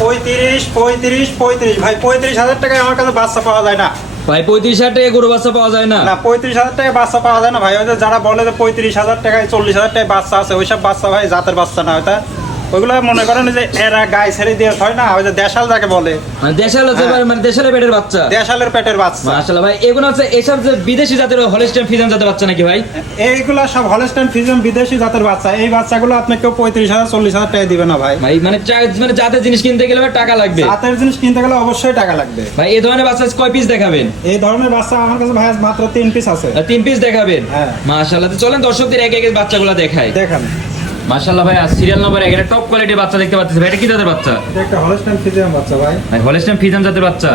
35 35 35 ভাই 35,000 টাকায় আমার কাছে বাচ্চা পাওয়া যায় না ভাই 35,000 টাকায় গরু বাচ্চা পাওয়া যায় না? না 35,000 টাকায় বাচ্চা পাওয়া যায় না ভাই। ওই যে যারা বলে যে 35,000 টাকায় 40,000 টাকায় বাচ্চা আছে, ওইসব বাচ্চা ভাই জাতের বাচ্চা না। ওইটা ওইগুলো মনে করেন যে এরা গায়ে ছেড়ে দিয়ে হয় না, ওই যে দেশাল যাকে বলে, মানে দেশাল হচ্ছে মানে দেশালের পেটের বাচ্চা, দেশালের পেটের বাচ্চা। মাশাআল্লাহ ভাই, এগুলো হচ্ছে এসব যে বিদেশি জাতের হলস্টাইন ফ্রিজিয়ান জাতের বাচ্চা নাকি ভাই? এইগুলা সব হলস্টাইন ফ্রিজিয়ান বিদেশি জাতের বাচ্চা। এই বাচ্চাগুলো আপনি কেউ 35,000 40,000 টাকা দিবে না ভাই। ভাই মানে মানে জাতের জিনিস কিনতে গেলে ভাই টাকা লাগবে। জাতের জিনিস কিনতে গেলে অবশ্যই টাকা লাগবে ভাই এই ধরনের বাচ্চা কয় পিস দেখাবেন? এই ধরনের বাচ্চা আমার কাছে ভাই মাত্র 3 পিস আছে। 3 পিস দেখাবেন? হ্যাঁ মাশাআল্লাহ। তো চলেন দর্শকদের এক এক বাচ্চাগুলো দেখাই। দেখেন মাশাআল্লাহ ভাই, সিরিয়াল নাম্বার 1 এটা টপ কোয়ালিটির বাচ্চা দেখতে পাচ্ছি ভাই। এটা কি জাতের বাচ্চা? এটা একটা হলস্টাইন ফ্রিজিয়ান বাচ্চা ভাই। ভাই হলস্টাইন ফ্রিজিয়ান জাতের বাচ্চা,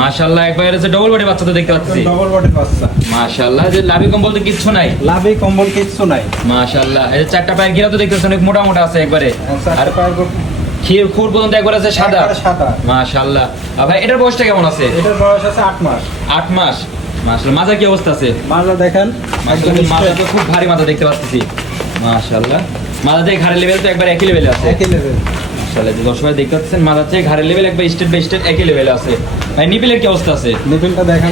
মাশাআল্লাহ। একবার হচ্ছে ডবল বডি বাচ্চা তো দেখতে পাচ্ছি, ডবল বডির বাচ্চা মাশাআল্লাহ। যে লাভি কম্বল তো কিচ্ছু নাই, লাভি কম্বল কিচ্ছু নাই, মাশাআল্লাহ। এই যে চারটা পায়ের গিরা তো দেখতেছেন অনেক মোটা মোটা আছে একবারে, আর পায়ের খুর পর্যন্ত একবার আছে সাদা, সাদা, মাশাআল্লাহ। আর ভাই এটার বয়সটা কেমন আছে? এটার বয়স আছে 8 মাস। 8 মাস, মাশাআল্লাহ। মাজা কি অবস্থা আছে? মাজা দেখেন, মাশাআল্লাহ, মাজা তো খুব ভারী মাজা দেখতে পাচ্ছি, মাশাআল্লাহ। মাজা থেকে ঘাড়ের লেভেল তো একবার একই লেভেলে আছে, একই লেভেল। মাশাআল্লাহ। যে দর্শক দেখতে পাচ্ছেন মাজা থেকে ঘাড়ের লেভেল একবার স্টেট বাই স্টেট একই লেভেলে আছে। ভাই নিপিলের কি অবস্থা আছে? নিপিলটা দেখেন,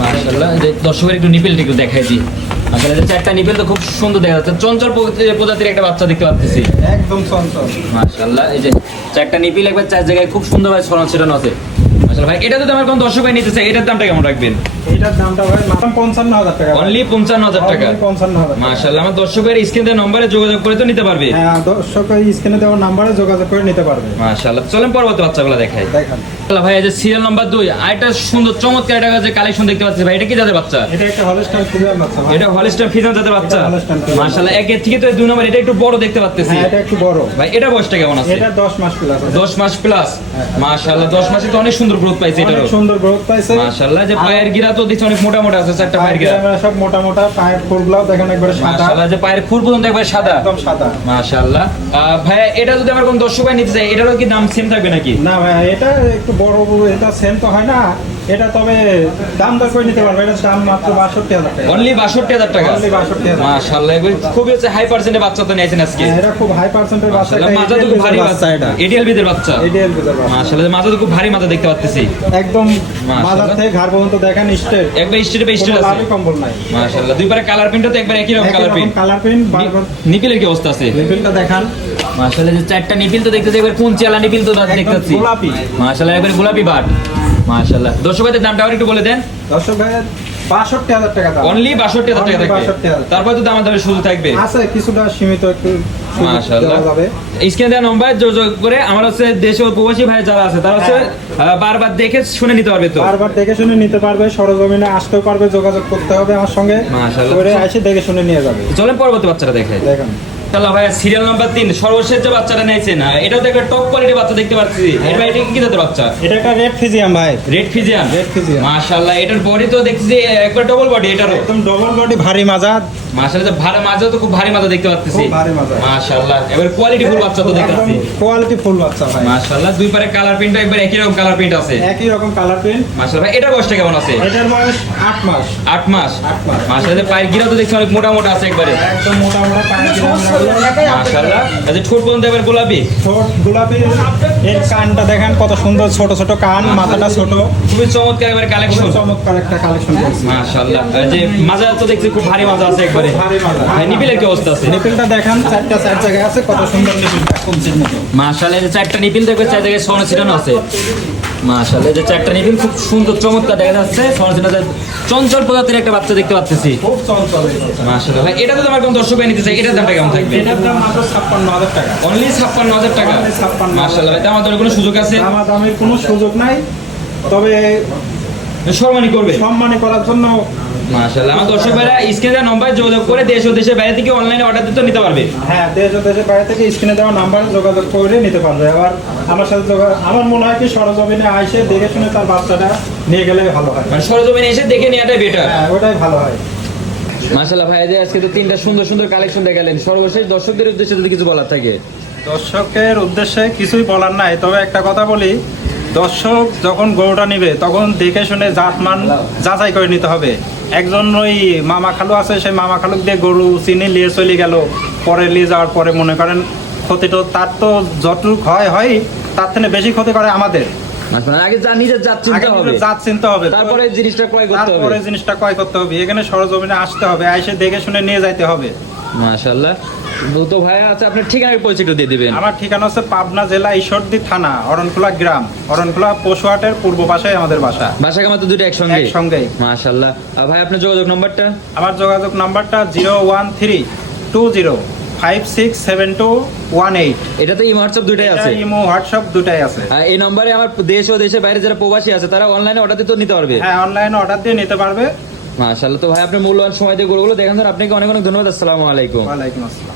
মাশাআল্লাহ। যে দর্শকের একটু নিপিলটা একটু দেখাই দিই। আসলে যে চারটা নিপিল তো খুব সুন্দর দেখা যাচ্ছে, চঞ্চল প্রজাতির একটা বাচ্চা দেখতে পাচ্ছি, একদম চঞ্চল, মাশাআল্লাহ। এই যে চারটা নিপিল একবার চার জায়গায় খুব সুন্দরভাবে ছড়ানো ছিটানো আছে, মাশাআল্লাহ। ভাই এটা যদি আমার কোন দর্শক ভাই নিতে চাই, এটার দামটা কেমন রাখবেন? এটার দামটা ভাই মাত্র 55,000 টাকা, অনলি 55,000 টাকা, 55,000। মাশাআল্লাহ। আমার দর্শকের স্ক্রিনে দেওয়া নম্বরে যোগাযোগ করে তো নিতে পারবে। হ্যাঁ, দর্শকের স্ক্রিনে দেওয়া নম্বরে যোগাযোগ করে নিতে পারবে, মাশাআল্লাহ। চলেন পরবর্তী বাচ্চাগুলো দেখাই। দেখেন ভাই এই যে সিরিয়াল নাম্বার 2 আরেকটা সুন্দর চমৎকার একটা যে কালেকশন দেখতে পাচ্ছি ভাই। এটা কি জাতের বাচ্চা? এটা একটা হলস্টাইন ফ্রিজিয়ান বাচ্চা ভাই। এটা হলস্টাইন ফ্রিজিয়ান জাতের বাচ্চা, এটা হলস্টাইন ফ্রিজিয়ান। মাশাআল্লাহ। একের থেকে তো 2 নম্বর এটা একটু বড় দেখতে পাচ্ছি। হ্যাঁ, এটা একটু বড় ভাই এটা বয়সটা কেমন আছে? এটা 10 মাস প্লাস আছে। 10 মাস প্লাস, মাশাআল্লাহ। 10 মাসে তো অনেক সুন্দর গ্রোথ পাইছে এটারও, অনেক সুন্দর গ্রোথ পাইছে, মাশাআল্লাহ। যে পায়ের গিরা তো দেখছি অনেক মোটা মোটা আছে, চারটা পায়ের গিরা সব মোটা মোটা, পায়ের ফুলগুলো দেখেন একবারে সাদা, মাশাআল্লাহ। যে পায়ের খুর পর্যন্ত একবার সাদা, একদম সাদা, মাশাআল্লাহ। ভাই এটা যদি আমার কোন দর্শক ভাই নিতে চাই, এটারও কি দাম সেম থাকবে নাকি? না ভাই, এটা একটু বড়, এটা সেম তো হয় না এটা, তবে দাম দর করে নিতে পারবে। এটার দাম মাত্র 62,000 টাকা, অনলি 62,000 টাকা, অনলি 62,000, মাশাআল্লাহ। এগুলো খুবই হচ্ছে হাই পার্সেন্টের বাচ্চা তো নিয়েছেন আজকে। এটা খুব হাই পার্সেন্টের বাচ্চা, মাশাআল্লাহ। মাজা তো খুব ভারী বাচ্চা, এটা এডিএল বিদের বাচ্চা, এডিএল বিদের বাচ্চা, মাশাআল্লাহ। মাজা তো খুব ভারী মাজা দেখতে পাচ্ছি, একদম মাশাআল্লাহ। মাথা থেকে ঘাড় পর্যন্ত দেখেন স্ট্রেট, একবার স্টেটে বাই স্টেট আছে, লাভি কম্বল নাই, মাশাআল্লাহ। দুই পারে কালার প্রিন্টও তো একবার একই রকম কালার প্রিন্ট, কালার প্রিন্ট, বারবার নিপিলের কি অবস্থা আছে? লেভেলটা দেখান, মাশাআল্লাহ। যে চারটা নিপিল তো দেখতেছি একবার কুঞ্চিয়ালা নিপিল তো দেখতে পাচ্ছি, গোলাপি, মাশাআল্লাহ। একবার গোলাপি বাট, মাশাআল্লাহ। দর্শকদের দামটা আবার একটু বলে দেন। দর্শক ভাই 62,000 টাকা দাম, অনলি 62,000 টাকা থাকবে, 62,000। তারপর তো দাম দামের সুযোগ থাকবে, আছে কিছুটা সীমিত, একটু সুযোগ মাশাআল্লাহ। দেওয়া যাবে। স্ক্রিনে দেওয়া নম্বর যোগাযোগ করে আমার হচ্ছে দেশে ও প্রবাসী ভাই যারা আছে তারা হচ্ছে বারবার দেখে শুনে নিতে পারবে, তো বারবার দেখে শুনে নিতে পারবে, সরজমিনে আসতেও পারবে, যোগাযোগ করতে হবে আমার সঙ্গে, মাশাআল্লাহ। করে এসে দেখে শুনে নিয়ে যাবে। চলেন পরবর্তী বাচ্চাটা দেখাই। দেখেন চলো ভাই, সিরিয়াল নাম্বার 3 সর্বশেষ যে বাচ্চাটা নিয়েছেন, এটাও তো একটা টপ কোয়ালিটির বাচ্চা দেখতে পাচ্ছি। এটা ভাই এটা কি জাতের বাচ্চা? এটা একটা রেড ফিজিয়াম ভাই, রেড ফিজিয়ান, রেড ফিজিয়াম, মাশাআল্লাহ। এটার বডি তো দেখছি একবার ডবল বডি, এটারও একদম ডবল বডি, ভারী মাজা, মাশাআল্লাহ। যে ভারী মাজা তো খুব ভারী মাজা দেখতে পাচ্ছি, খুব ভারী মাজা, মাশাআল্লাহ। এবার কোয়ালিটি ফুল বাচ্চা তো দেখতেছি, কোয়ালিটি ফুল বাচ্চা ভাই, মাশাআল্লাহ। দুই পারে কালার প্রিন্ট একবার একই রকম কালার প্রিন্ট আছে, একই রকম কালার প্রিন্ট, মাশাআল্লাহ। এটার বয়সটা কেমন আছে? এটার বয়স 8 মাস, 8 মাস, 8 মাস, মাশাআল্লাহ। পায়ের গিরা তো দেখছি অনেক মোটা মোটা আছে একবারে, একদম মোটা মোটা পায়ের গিরাগুলো, মাশাআল্লাহ। এই যে ঠোঁট পর্যন্ত একবার গোলাপি, ছোট গোলাপি, এর কানটা দেখেন কত সুন্দর, ছোট ছোট কান, মাথাটা ছোট, খুবই চমৎকার একবার কালেকশন, চমৎকার একটা কালেকশন করছে, মাশাআল্লাহ। এই যে মাজা তো দেখছি খুব ভারী মাজা আছে একবারে, ভারী মাজা। ভাই নিপিলের কি অবস্থা আছে? নিপিলটা দেখেন, চারটা চার জায়গায় আছে, কত সুন্দর নিপিলটা, কমচির মতো, মাশাআল্লাহ। এই যে চারটা নিপিল দেখবে চার জায়গায় সোনা ছিটানো আছে, মাশাআল্লাহ। এই যে চারটা নিপিল খুব সুন্দর চমৎকার দেখা যাচ্ছে, সোনা ছিটানো চঞ্চল প্রজাতির একটা বাচ্চা দেখতে পাচ্ছি, খুব চঞ্চল এই বাচ্চা। মাশাআল্লাহ। ভাই এটা তো আমার কোন দর্শক ভাই নিতে চাই, এটার দামটা কেমন থাকবে? এটার দাম মাত্র 56,000 টাকা, অনলি 56,000 টাকা, 56,000, মাশাআল্লাহ। ভাই দাম দরের কোনো সুযোগ আছে? দামাদামির কোনো সুযোগ নাই, তবে সম্মানী করবে, সম্মানী করার জন্য, মাশাআল্লাহ। আমার দর্শক ভাইরা স্ক্রিনে দেওয়া নম্বরে যোগাযোগ করে দেশ ও দেশের বাইরে থেকে অনলাইনে অর্ডার দিতে নিতে পারবে, হ্যাঁ, দেশ ও দেশের বাইরে থেকে স্ক্রিনে দেওয়া নাম্বারে যোগাযোগ করে নিতে পারবে। আবার আমার সাথে আমার মনে হয় কি সরজমিনে আইসে দেখে শুনে তার বাচ্চাটা নিয়ে গেলে ভালো হয়, মানে সরজমিনে এসে দেখে নেওয়াটাই বেটার, হ্যাঁ ওটাই ভালো হয়। মাশাআল্লাহ। ভাই যে আজকে তো তিনটা সুন্দর সুন্দর কালেকশন দেখালেন, সর্বশেষ দর্শকদের উদ্দেশ্যে যদি কিছু বলার থাকে। দর্শকের উদ্দেশ্যে কিছুই বলার নাই, তবে একটা কথা বলি, দর্শক যখন গরুটা নিবে তখন দেখে শুনে জাতমান যাচাই করে নিতে হবে। একজন ওই মামা খালু আছে, সেই মামা খালুক দিয়ে গরু চিনি নিয়ে চলে গেল, পরে নিয়ে যাওয়ার পরে মনে করেন ক্ষতিটা তার তো যতটুক হয়, তার থেকে বেশি ক্ষতি করে আমাদের। মানে আগে যা নিজের জাত চিনতে আগে হবে, নিজের জাত চিনতে হবে, তারপরে জিনিসটা ক্রয় করতে হবে। তারপরে জিনিসটা ক্রয় করতে হবে। এখানে সরজমিনে আসতে হবে, এসে দেখে শুনে নিয়ে যাইতে হবে। মাশাআল্লাহ। তো ভাইয়া আচ্ছা আপনার ঠিকানার পরিচয় একটু দিয়ে দিবেন। আমার ঠিকানা হচ্ছে পাবনা জেলা ঈশ্বরদী থানা অরণখোলা গ্রাম, অরণখোলা পশুহাটের পূর্ব পাশে আমাদের বাসা। বাসা কামা তো দুটো একসঙ্গে? একসঙ্গেই। মাশাআল্লাহ। আর ভাই আপনার যোগাযোগ নাম্বারটা? আমার যোগাযোগ নাম্বারটা 01320567218। এটাতে ইমো হোয়াটসঅ্যাপ দুটাই আছে? ইমো হোয়াটসঅ্যাপ দুটাই আছে। আর এই নম্বরে আমার দেশ ও দেশের বাইরে যারা প্রবাসী আছে তারা অনলাইনে অর্ডার দিয়ে তো নিতে পারবে? হ্যাঁ, অনলাইনে অর্ডার দিয়ে নিতে পারবে। মাশাআল্লাহ। তো ভাই আপনি মূল্যবান সময় দিয়ে গরুগুলো দেখান, আপনাকে অনেক অনেক ধন্যবাদ। আসসালামু আলাইকুম। ওয়ালাইকুম আসসালাম।